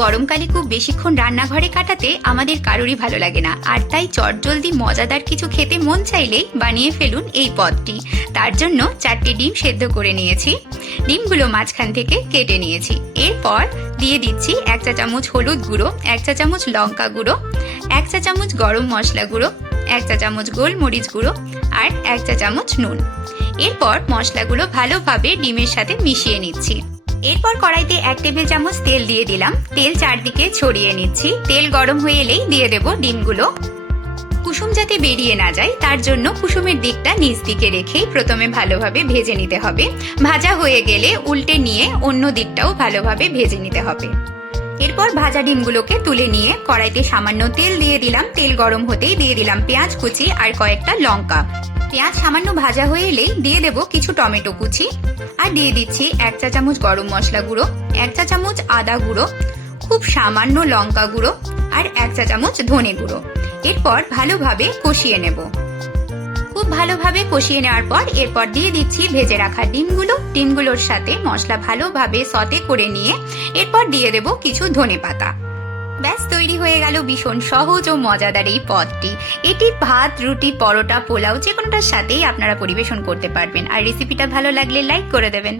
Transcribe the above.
গরমকালে খুব বেশিক্ষণ রান্নাঘরে কাটাতে আমাদের কারোরই ভালো লাগে না, আর তাই চটজলদি মজাদার কিছু খেতে মন চাইলেই বানিয়ে ফেলুন এই পদটি। তার জন্য 4টে ডিম সেদ্ধ করে নিয়েছি। ডিমগুলো মাঝখান থেকে কেটে নিয়েছি। এরপর দিয়ে দিচ্ছি 1 চা চামচ হলুদ গুঁড়ো, 1 চা চামচ লঙ্কা গুঁড়ো, 1 চা চামচ গরম মশলা গুঁড়ো, 1 চা চামচ গোলমরিচ গুঁড়ো আর 1 চা চামচ নুন। এরপর মশলাগুলো ভালোভাবে ডিমের সাথে মিশিয়ে নিচ্ছি। এরপর কড়াইতে 1 টেবিল চামচ তেল দিয়ে দিলাম। তেল চারদিকে ছড়িয়ে নিচ্ছি। তেল গরম হয়ে এলেই দিয়ে দেব ডিমগুলো। কুসুম যাতে বেরিয়ে না যায় তার জন্য কুসুমের দিকটা নিচ দিকে রেখেই প্রথমে ভালোভাবে ভেজে নিতে হবে। ভাজা হয়ে গেলে উল্টে নিয়ে অন্য দিকটাও ভালোভাবে ভেজে নিতে হবে। এরপর ভাজা ডিমগুলোকে তুলে নিয়ে কড়াইতে সামান্য তেল দিয়ে দিলাম। তেল গরম হতেই দিয়ে দিলাম পেঁয়াজ কুচি আর কয়েকটা লঙ্কা। পেঁয়াজ সামান্য ভাজা হয়ে এলেই দিয়ে দেব কিছু টমেটো কুচি আর দিয়ে দিচ্ছি 1 চা চামচ গরম মশলা গুঁড়ো, 1 চা চামচ আদা গুঁড়ো, খুব সামান্য লঙ্কা গুঁড়ো আর 1 চা চামচ ধনে গুঁড়ো। এরপর ভালোভাবে কষিয়ে নেব। খুব ভালোভাবে কষিয়ে নেওয়ার পর এরপর দিয়ে দিচ্ছি ভেজে রাখা ডিমগুলো। ডিমগুলোর সাথে মশলা ভালোভাবে সতে করে নিয়ে এরপর দিয়ে দেব কিছু ধনেপাতা। ব্যাস তৈরি হয়ে গেল ভীষণ সহজ ও মজাদার এই পদটি। এটি ভাত, রুটি, পরোটা, পোলাও যে কোনোটার সাথেই আপনারা পরিবেশন করতে পারবেন। আর রেসিপিটা ভালো লাগলে লাইক করে দেবেন।